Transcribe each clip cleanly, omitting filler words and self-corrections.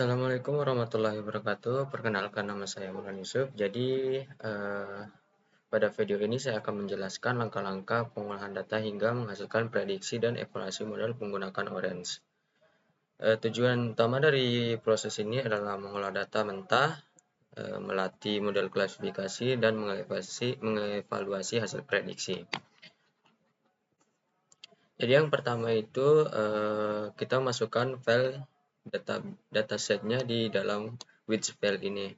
Assalamualaikum warahmatullahi wabarakatuh. Perkenalkan, nama saya Imran Yusuf. Jadi, pada video ini saya akan menjelaskan langkah-langkah pengolahan data hingga menghasilkan prediksi dan evaluasi model menggunakan Orange. Tujuan utama dari proses ini adalah mengolah data mentah, melatih model klasifikasi, dan mengevaluasi hasil prediksi. Jadi yang pertama itu kita masukkan file datasetnya di dalam which file ini.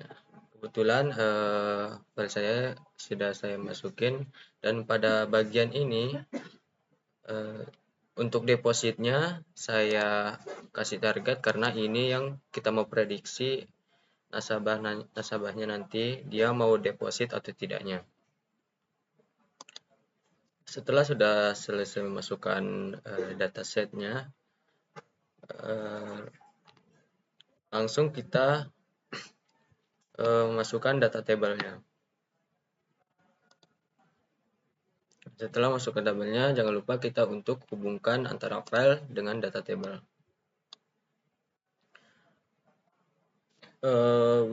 Nah, kebetulan file saya sudah saya masukin, dan pada bagian ini untuk depositnya saya kasih target karena ini yang kita mau prediksi nasabahnya nanti dia mau deposit atau tidaknya. Setelah sudah selesai memasukkan datasetnya, langsung kita masukkan data tabelnya. Setelah masuk ke tabelnya, jangan lupa kita untuk hubungkan antara file dengan data table.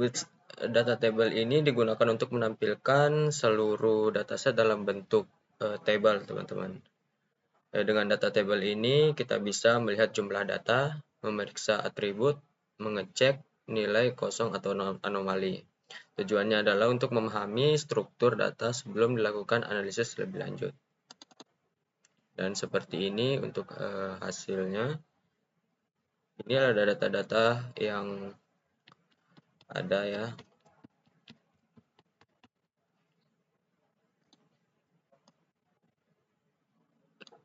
Which data table ini digunakan untuk menampilkan seluruh dataset dalam bentuk table, teman-teman. Dengan data table ini kita bisa melihat jumlah data, memeriksa atribut, mengecek nilai kosong atau anomali. Tujuannya adalah untuk memahami struktur data sebelum dilakukan analisis lebih lanjut. Dan seperti ini untuk hasilnya. Ini adalah data-data yang ada ya.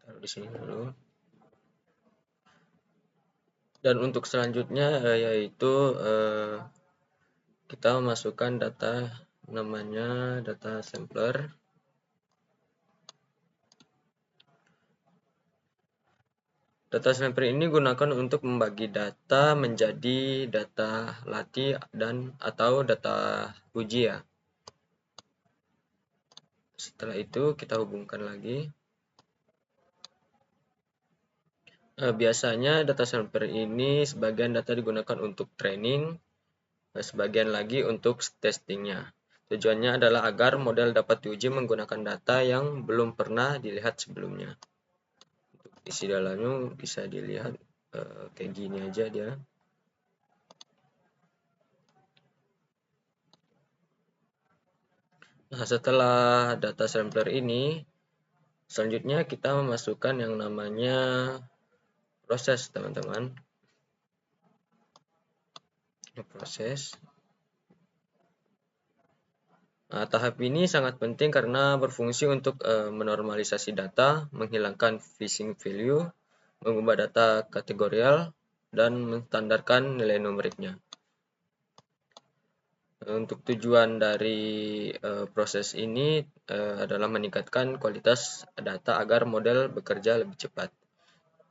Taruh di sini dulu. Dan untuk selanjutnya yaitu kita masukkan data namanya data sampler. Data sampler ini gunakan untuk membagi data menjadi data latih dan atau data uji ya. Setelah itu kita hubungkan lagi. Biasanya data sampler ini sebagian data digunakan untuk training, sebagian lagi untuk testingnya. Tujuannya adalah agar model dapat diuji menggunakan data yang belum pernah dilihat sebelumnya. Untuk isi dalamnya bisa dilihat kayak gini aja dia. Nah, setelah data sampler ini, selanjutnya kita memasukkan yang namanya proses, teman-teman. Proses. Nah, tahap ini sangat penting karena berfungsi untuk menormalisasi data, menghilangkan phishing value, mengubah data kategorial, dan menstandarkan nilai numeriknya. Untuk tujuan dari proses ini adalah meningkatkan kualitas data agar model bekerja lebih cepat.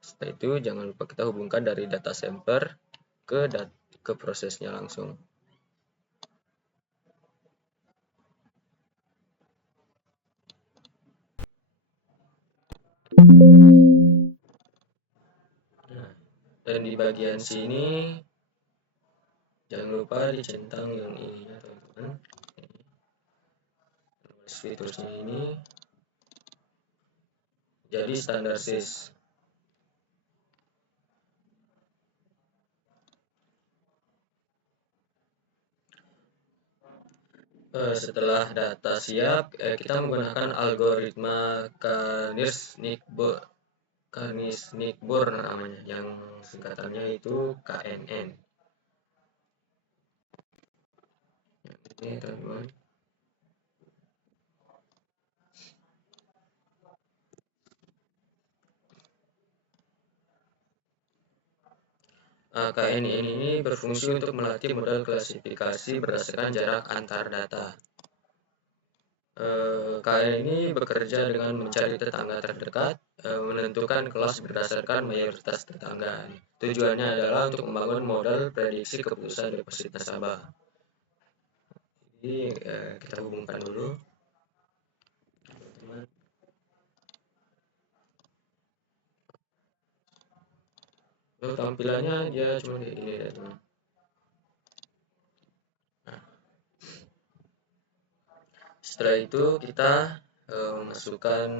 Setelah itu jangan lupa kita hubungkan dari data sampler ke prosesnya langsung. Nah, dan di bagian sini jangan lupa dicentang yang ini ya, teman-teman. Fiturnya ini jadi standar SIS. Setelah data siap, kita menggunakan algoritma Knight-Ridder namanya, yang singkatannya itu KNN. Ini teman-teman. KNN ini berfungsi untuk melatih model klasifikasi berdasarkan jarak antar data. KNN ini bekerja dengan mencari tetangga terdekat, menentukan kelas berdasarkan mayoritas tetangga. Tujuannya adalah untuk membangun model prediksi keputusan deposit nasabah. Jadi kita hubungkan dulu. untuk tampilannya dia cuma kayak gini ya teman. Nah, setelah itu kita masukkan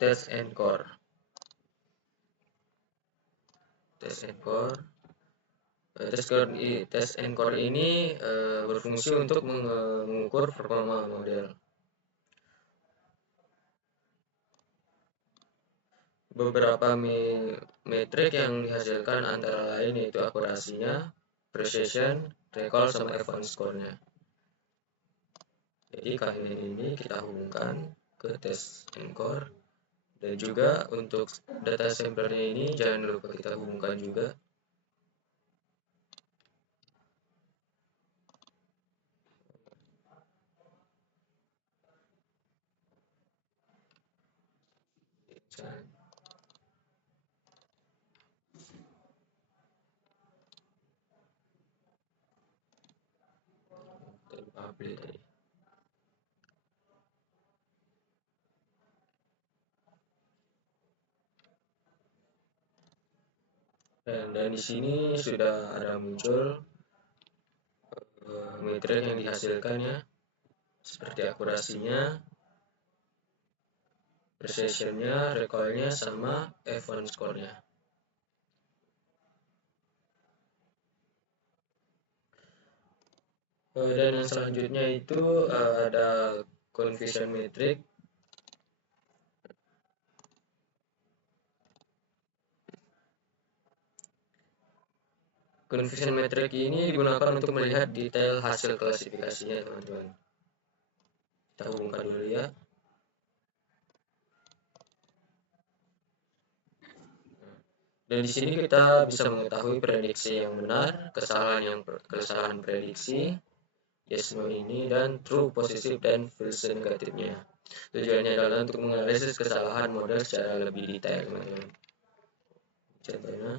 test and core. Test and core. Test and core ini berfungsi untuk mengukur performa model. Beberapa metrik yang dihasilkan antara lain yaitu akurasinya, precision, recall, sama advanced score-nya. Jadi kali ini kita hubungkan ke test and core, dan juga untuk data samplernya ini jangan lupa kita hubungkan juga. Dan di sini sudah ada muncul metrik yang dihasilkannya, seperti akurasinya, precision-nya, recall-nya, sama advanced score-nya. Dan yang selanjutnya itu ada confusion metric. Confusion metric ini digunakan untuk melihat detail hasil klasifikasinya, teman-teman. Kita hubungkan dulu ya. Dan di sini kita bisa mengetahui prediksi yang benar, kesalahan prediksi, yes no ini, dan true positif dan false negatifnya. Tujuannya adalah untuk menganalisis kesalahan model secara lebih detail, teman-teman. Contohnya,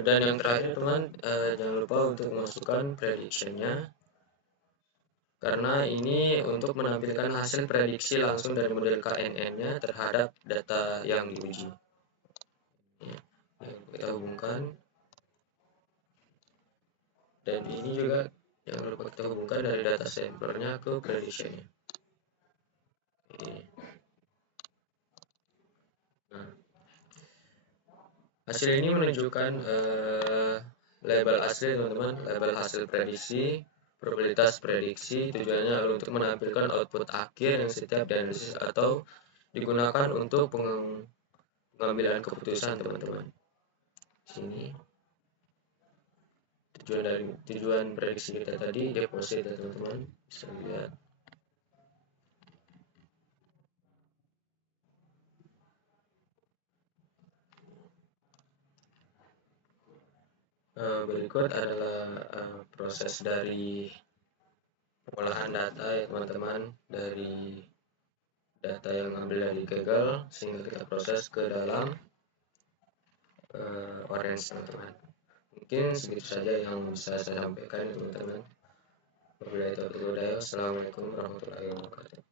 dan yang terakhir teman, jangan lupa untuk masukkan prediction-nya, karena ini untuk menampilkan hasil prediksi langsung dari model KNN-nya terhadap data yang diuji. Ya, kita hubungkan, dan ini juga jangan lupa kita hubungkan dari data samplernya ke prediction-nya. Nah, hasil ini menunjukkan label asli, teman-teman, label hasil prediksi, probabilitas prediksi. Tujuannya untuk menampilkan output akhir yang setiap dianalisis atau digunakan untuk pengambilan keputusan, teman-teman. Sini tujuan prediksi kita tadi deposit ya, teman-teman, bisa lihat. Berikut adalah proses dari pengolahan data ya, teman-teman, dari data yang ambil dari Kaggle sehingga kita proses ke dalam Orange, teman-teman. Mungkin segitu saja yang bisa saya sampaikan, teman-teman. Wabillahi taufiq wal hidayah. Assalamualaikum warahmatullahi wabarakatuh.